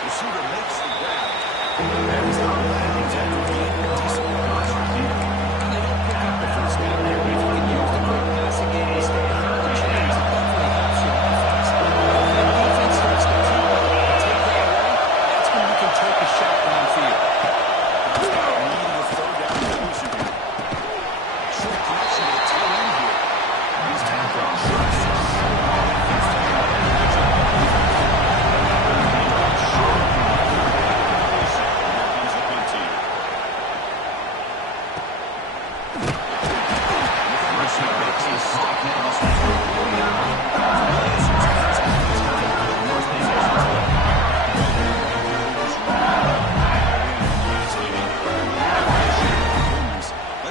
Receiver makes the grab. And he's out of bounds after being a decent rush here. And they don't pick up the first down there, but if you can use the quick passing game to stay ahead of the chains, it definitely helps your offense. But when that defense starts to keep up and take that away, that's when you can take a shot downfield. Needing a third down solution here. Short connection to the tail end here. He's tackled short.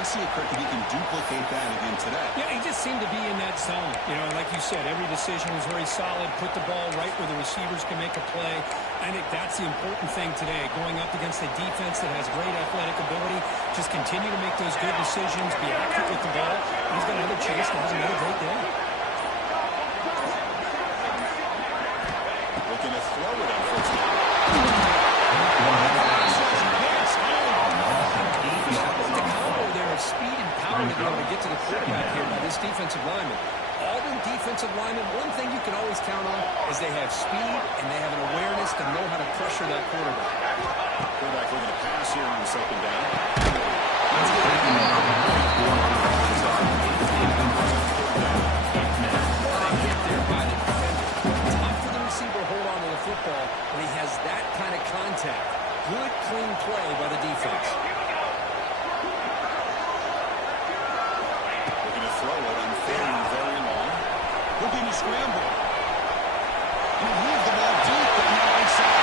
Let's see if he can duplicate that again today. Yeah, he just seemed to be in that zone. You know, like you said, every decision was very solid. Put the ball right where the receivers can make a play. I think that's the important thing today. Going up against a defense that has great athletic ability, just continue to make those good decisions, be accurate with the ball. He's got another chance to have another great day. Looking to throw it on first down. Speed and power to be able to get to the quarterback here by this defensive lineman. Auburn defensive linemen, one thing you can always count on is they have speed and they have an awareness to know how to pressure that quarterback. Quarterback looking to pass here on second down. Hit there by the defender. Tough for the receiver to hold on to the football when he has that kind of contact. Good, clean play by the defense. Throw it on third and very long. Looking to scramble. He moved the ball deep on the outside.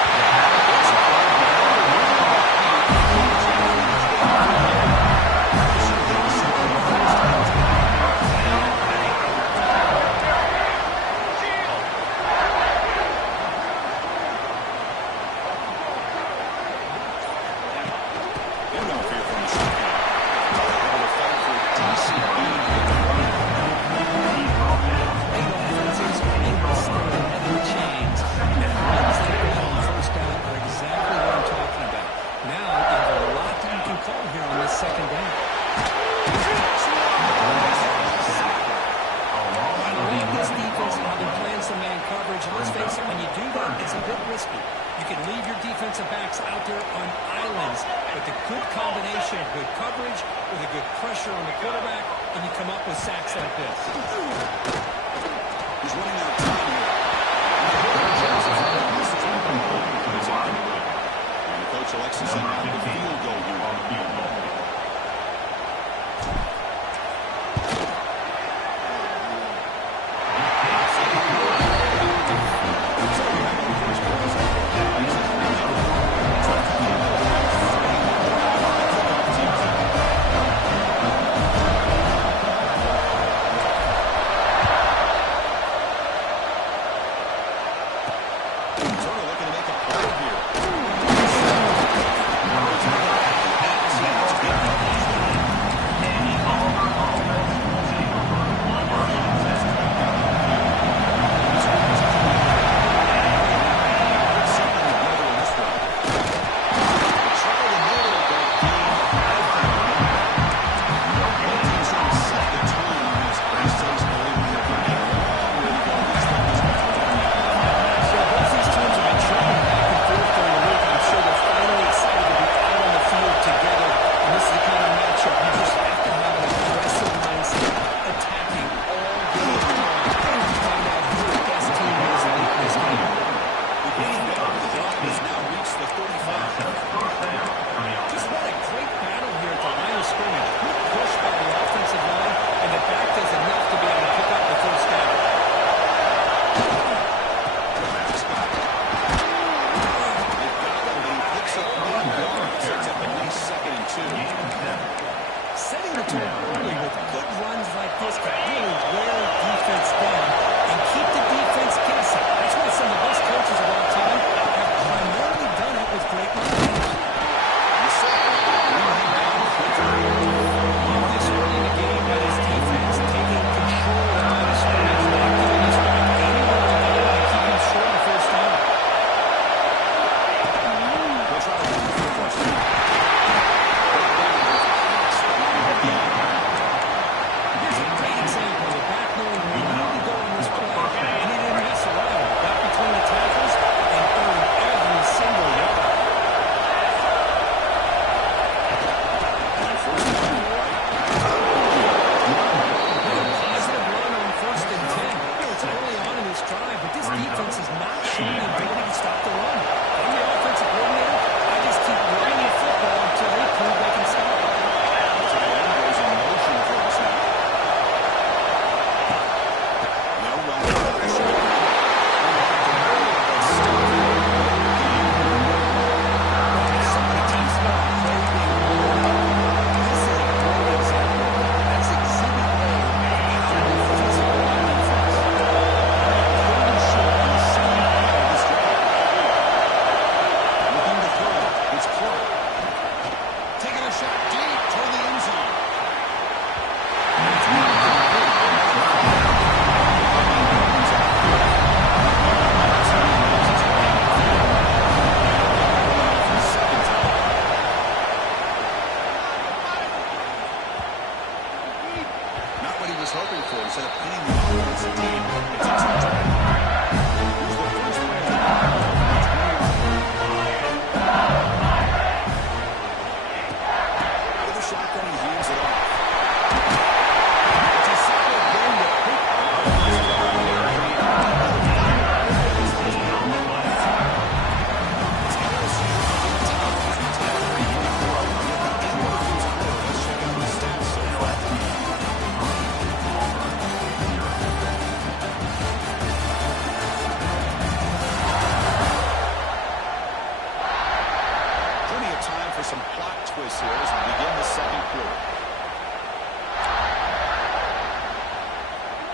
choice here as we begin the second quarter.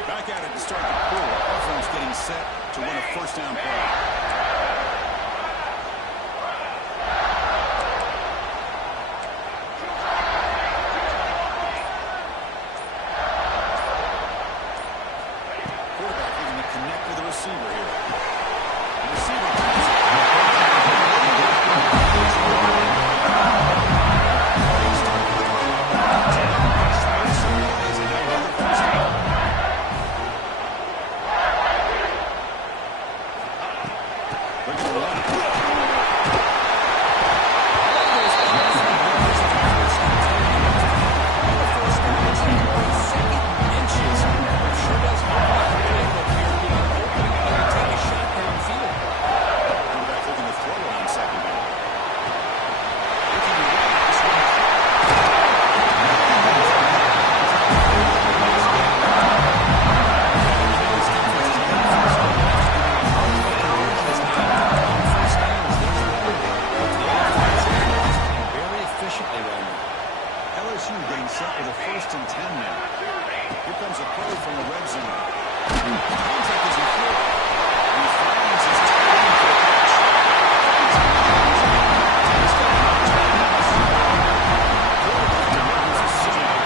Back at it to start the quarter. Offense getting set to win a first down play. Quarterback looking to connect with the receiver here. The receiver comes up. LSU getting set with a 1st and 10 now. Here comes a play from the red zone. Contact is in field. And he finds his tight end for the catch. Quarterback delivers a signal.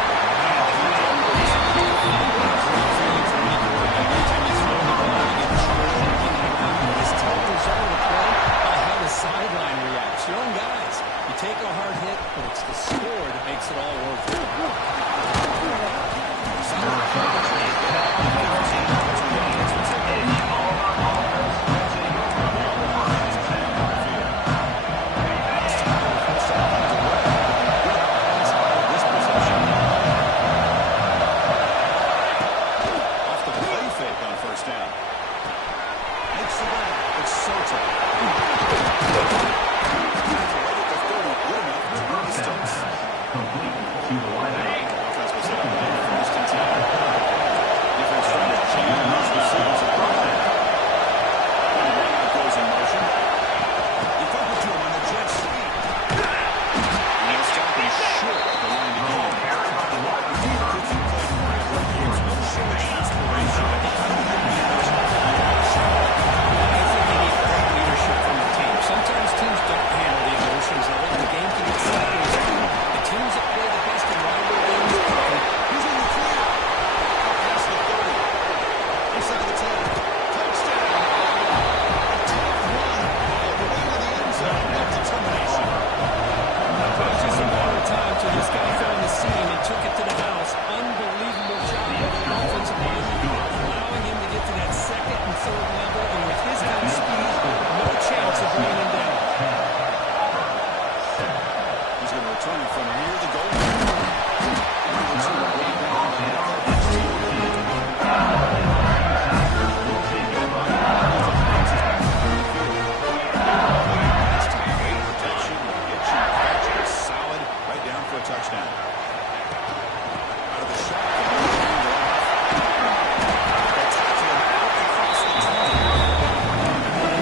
It's tough to resolve the play by how the sideline reacts. Young guys, you take a hard hit, but it's the score that makes it all worth it. Off the play fake on first down. Makes the run. It's so tight. Right at the 30. Good enough to win the stakes. Offense was set up on 1st and 10. Defense trying to jam these receivers apart. And Ryan goes in motion. He throws it to him on the jet sweep. And they'll stop him short at the line to go. Sometimes teams don't handle the emotions of it. The game can get sideways. The teams that play the best in rival games. He's in the clear. Past the 30. Inside the 10. Touchdown. A tough run all the way to the end zone. That determination. It was just a matter of time till this guy found the seam and took it to the house. Unbelievable job by the offensive line, allowing him to get to that 2nd and 3rd level. And with his kind of speed, no chance of bringing him down. He's going to return it from near the goal line. Protection, catch, it's solid, right down for a touchdown. Out of the shotgun, they tackle him out across the top.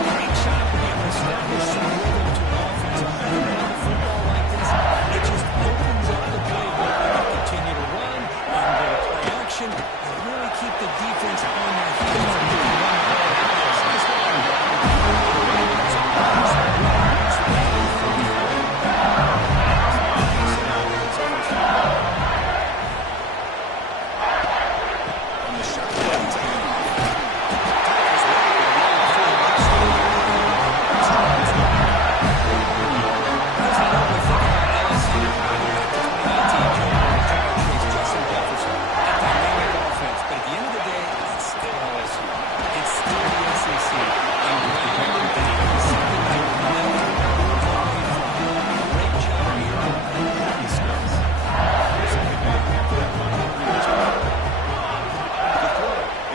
Great job to be able to establish some rhythm to an offense. And football like this, it just opens up the playbook. They can continue to run and go play action and really keep the defense on their heels. And you can run the ball like this. That's what I'm doing. On the shotgun, taking off.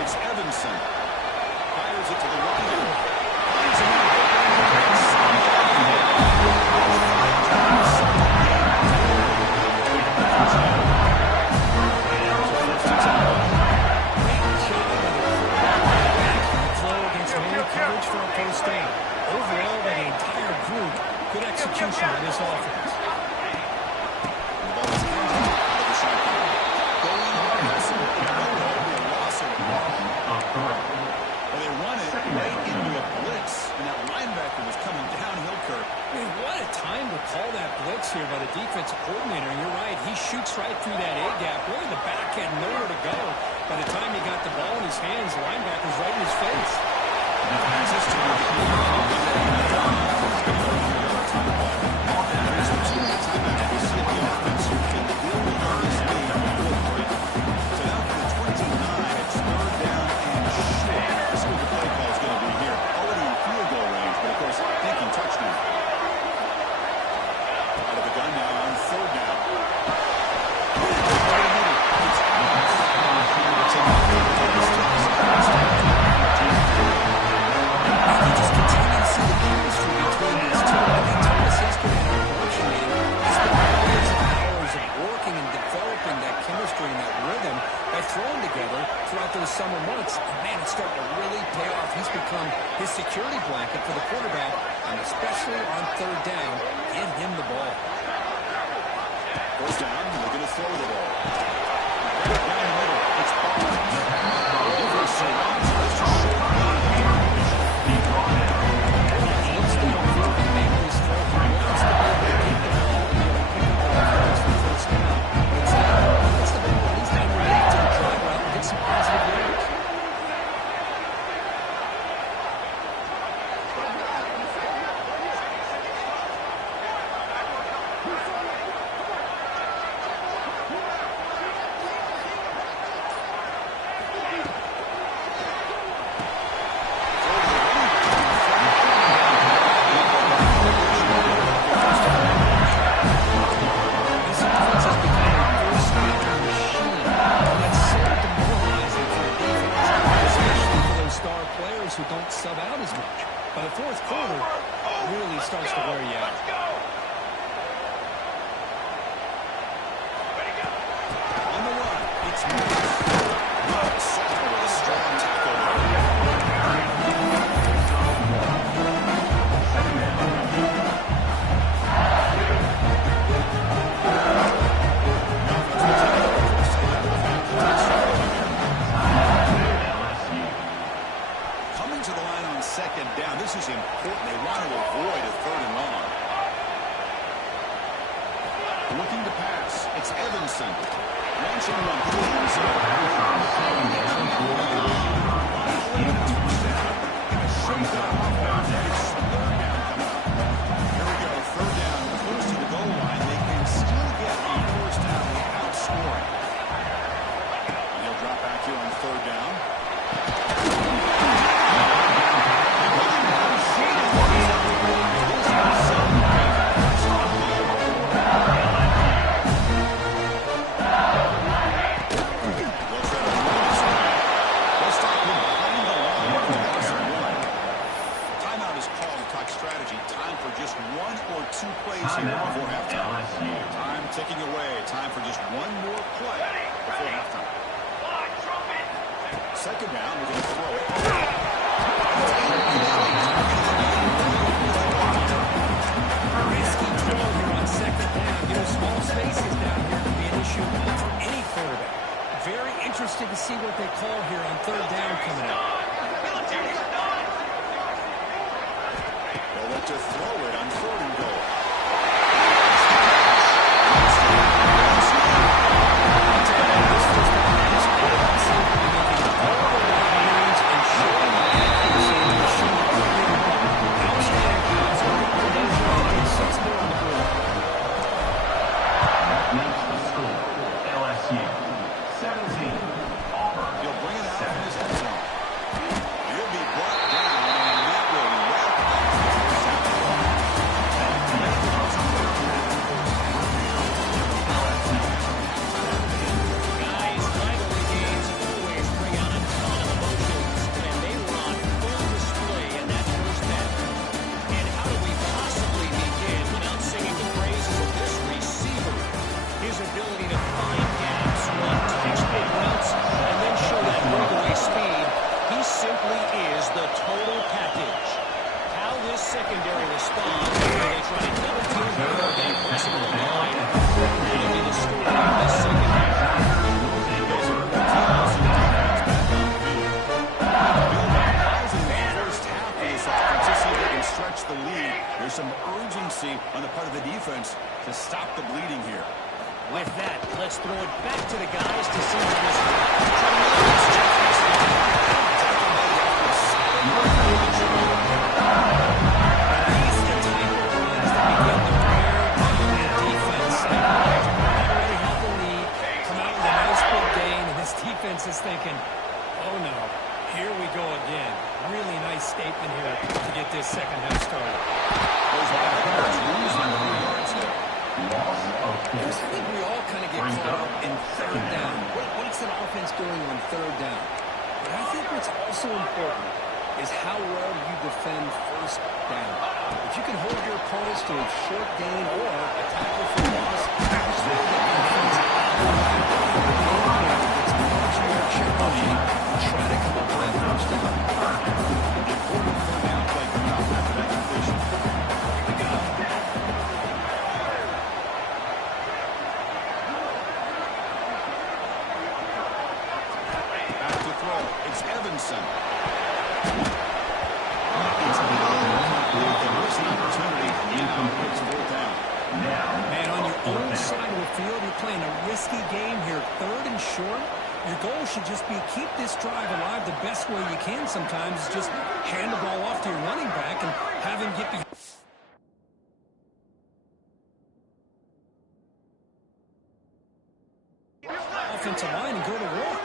It's Evanson. Fires it to the right. Finds him coverage for a first down. Overall, by the entire group, good execution by this offense. time to call that blitz here by the defensive coordinator. And you're right, he shoots right through that A-gap. Really, the back had nowhere to go. By the time he got the ball in his hands, the linebacker's right in his face. Thrown together throughout those summer months, and man, it's starting to really pay off. He's become his security blanket for the quarterback, and especially on third down, get him the ball. First down, they're going to throw the ball. Down the middle, it's Auburn. Some positive yards. Who don't sub out as much. By the fourth quarter, really starts to wear you out. On the run, it's with a strong tackle to the line on second down. This is important. They want to avoid a third and long. Looking to pass. It's Evanson. Launching one. Here we go. Third down. Close to the goal line. They can still get a first down without scoring. And he'll drop back here on third down. Just one or two plays here before halftime. Time ticking away. Time for just one more play before halftime. Second down, we're going to throw it. Risky throw here on second down. You know, small spaces down here can be an issue for any quarterback. Very interested to see what they call here on third down coming up. To throw it on third and goal. LSU 17, Auburn. You'll bring it out in his end zone. He'll be brought down, and that will wrap up. urgency on the part of the defense to stop the bleeding here. With that, let's throw it back to the guys to see how this defense is thinking, oh no, here we go again. Really nice statement here to get this second half started. I think we all kind of get caught up in third down. What's an offense doing on third down? But I think what's also important is how well you defend first down. If you can hold your opponents to a short gain or a tackle for loss, that's where the defense challenging and try to come up with that first down. Important for now, play after that completion. Here we go. Back to throw. It's Evanson. Man, on your own side of the field, you're playing a risky game here. Third and short. Your goal should just be keep this drive alive the best way you can sometimes. Is just hand the ball off to your running back and have him get behind. Offensive line and go to work.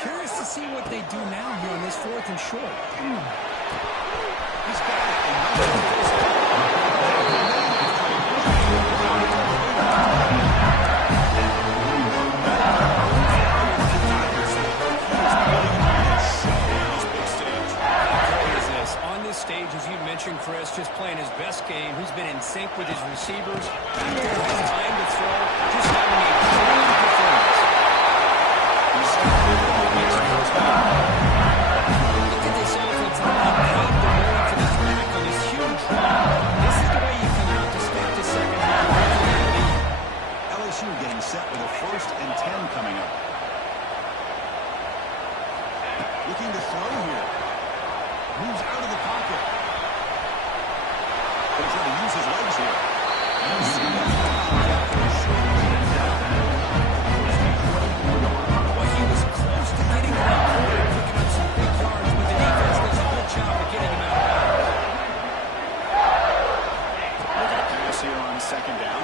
Curious to see what they do now here on this fourth and short. He's got it. Stage, as you mentioned, Chris, just playing his best game. He's been in sync with his receivers. Back there, has time to throw. Just having a clean performance. Look at this offensive line. Paved the way for this back on this huge run. This is the way you come out to start the second half. LSU getting set with a 1st and 10 coming up. Looking to throw here. Moves out of the pocket. Going to try to use his legs here. Well, he was close to getting that point, picking up some big yards, but the defense does a good job of getting him out of bounds. Look at the pass here on second down.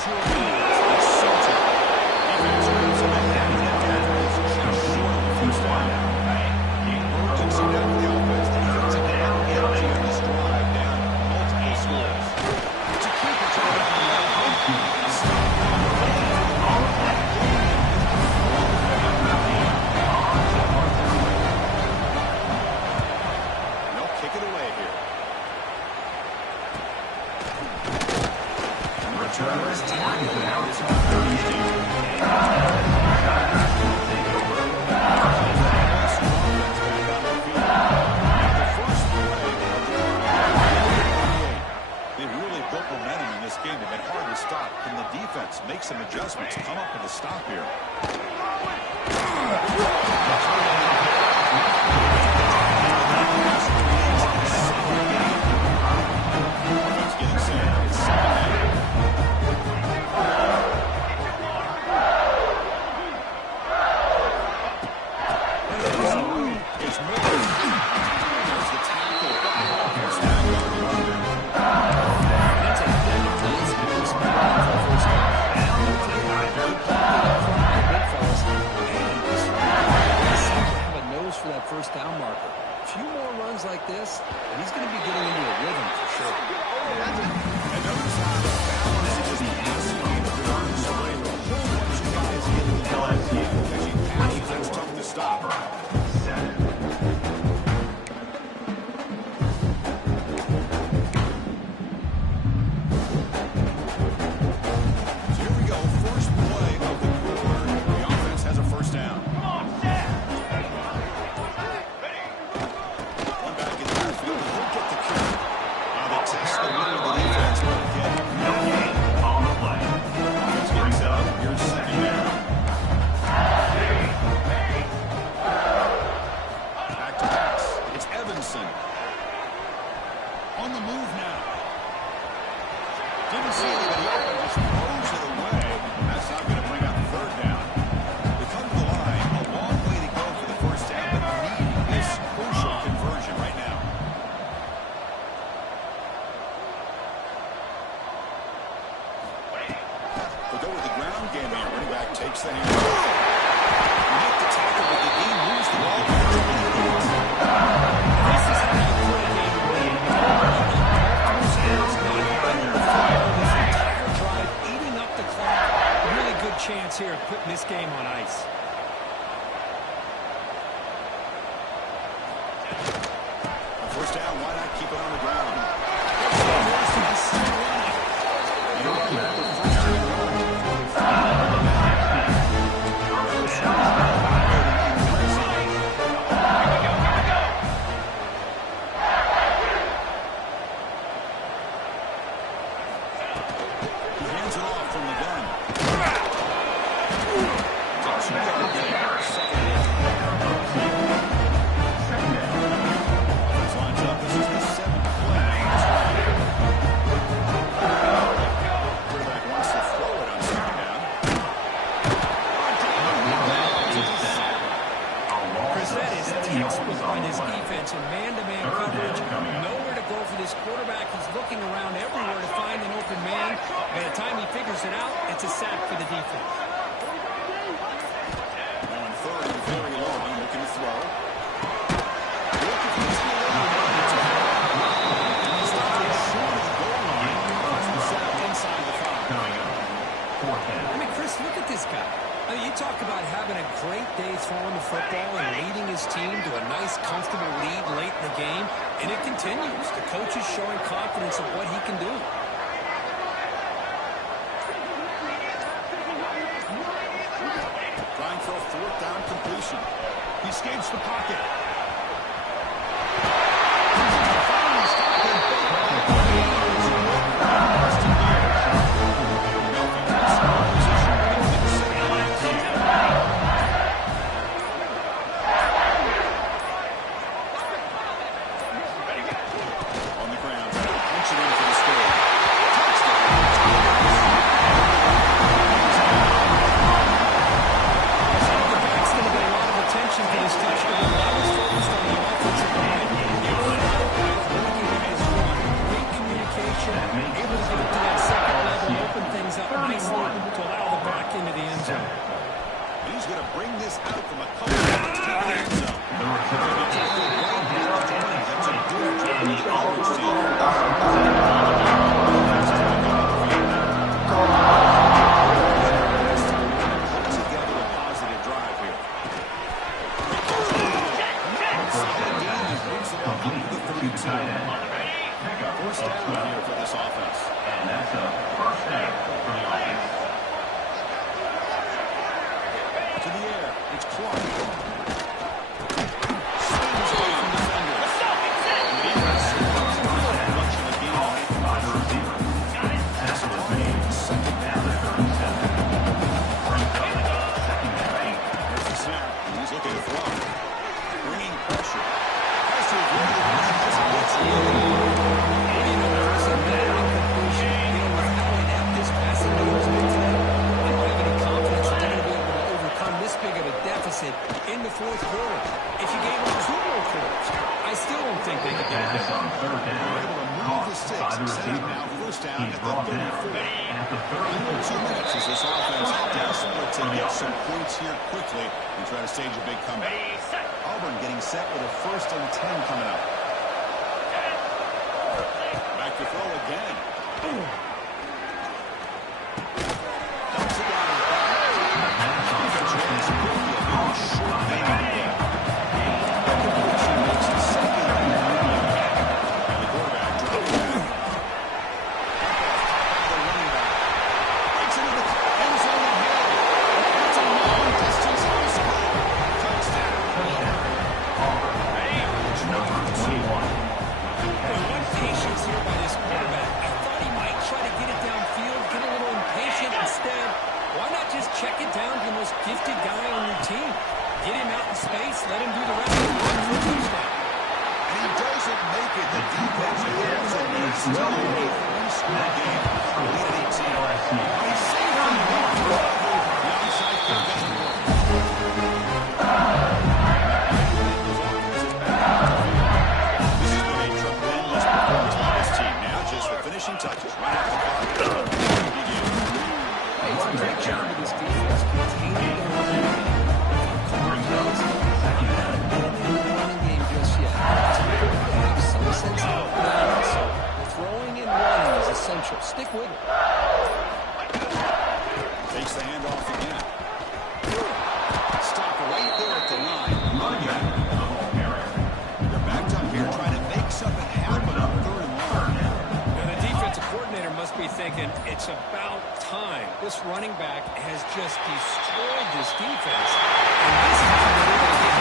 sure is. It's so tough. Defense grabs him and it is just short of the first down. Urgency now for the offense. Defensive down energy on this drive down multiple scores. It's a keeper to the they'll kick it away here. And the returner is tagged out. It's about 38. Momentum in this game have been hard to stop. Can the defense make some adjustments? Come up with a stop here. Offense getting set. It's 7-8. It's Miller. There's the tackle. First down. For that first down marker. A few more runs like this, and he's going to be getting into a rhythm for sure. And notice how the balance is just passing the runs away. A whole bunch of guys getting the LSU. As you pass, that's tough to stop. So here we go. First play of the quarter. The offense has a first down. On the move now. Didn't see anybody open, just throws it away. That's not going to bring out the third down. They come to the line, a long way to go for the first down, but need this crucial conversion right now. They'll go with the ground game here. Running back takes the hand. Make the tackle, but the game moves the ball. This is how you play a game away. Chance here of putting this game on ice. First down, why not keep it on the ground? He hands it off from the gun. On his defense and man-to-man coverage, nowhere to go for this quarterback. He's looking around everywhere to find an open man. By the time he figures it out, it's a sack for the defense. Now in third and very long, looking to throw. Looking for this inside the 5. I mean, Chris, look at this guy. I mean, you talk about having a great day throwing the football and leading his team to a nice, comfortable lead late in the game, and it continues. The coach is showing confidence of what he can do. Trying for a fourth down completion. He escapes the pocket. For this touchdown, that was He's going to bring this out from a couple of yards to the end zone. That's a good job of the Auburn team. Together a positive drive here. Complete to the tight end. First down here for this offense. And that's a first down for the offense. To the air, it's Clark. Spins away from defenders. Defense comes in for a bunch of the game on it. By the receiver. Tackle is made. Second down to 37. Brings up second and 8. There's the snap. He's looking to throw. Bringing pressure. Has to avoid the rush. Just gets in the fourth quarter. If you gave them 2 more quarters, I still don't think they could get it. Pass on third down. able to move the sticks. Set up now first down at the 34. At the 34. 2 minutes as this offense desperate to get some points here quickly and try to stage a big comeback. Auburn getting set with a 1st and 10 coming up. Back to throw again. Dumps it down and back. Chance quickly a very short man. The completion makes the second and the quarterback drops back. The running back breaks into the end zone and hit. It's a long-distance high school touchdown. Number 21. What patience here by this quarterback. I thought he might try to get it downfield, get a little impatient. Instead, why not just check it down to the most gifted guy on your team? Get him out in space, let him do the rest of the work for a touchdown. And he doesn't make it. The defense holds it. It's still a 3-score game. Lead at 18. He's safe from the ball. The onside kick doesn't work. This has been a tremendous performance by this team. Now just the finishing touches right off the clock. It's a great job of this defense containing the running game. Second down. Running game just yet. Have some sense of balance. Throwing and running is essential. Stick with it. Takes the handoff again. Stop right there at the line. Running back. The ball carrier. They're backed up here trying to make something happen on 3rd and 1. Now, the defensive coordinator must be thinking, it's about time. This running back has just destroyed this defense. And this is how they're going to get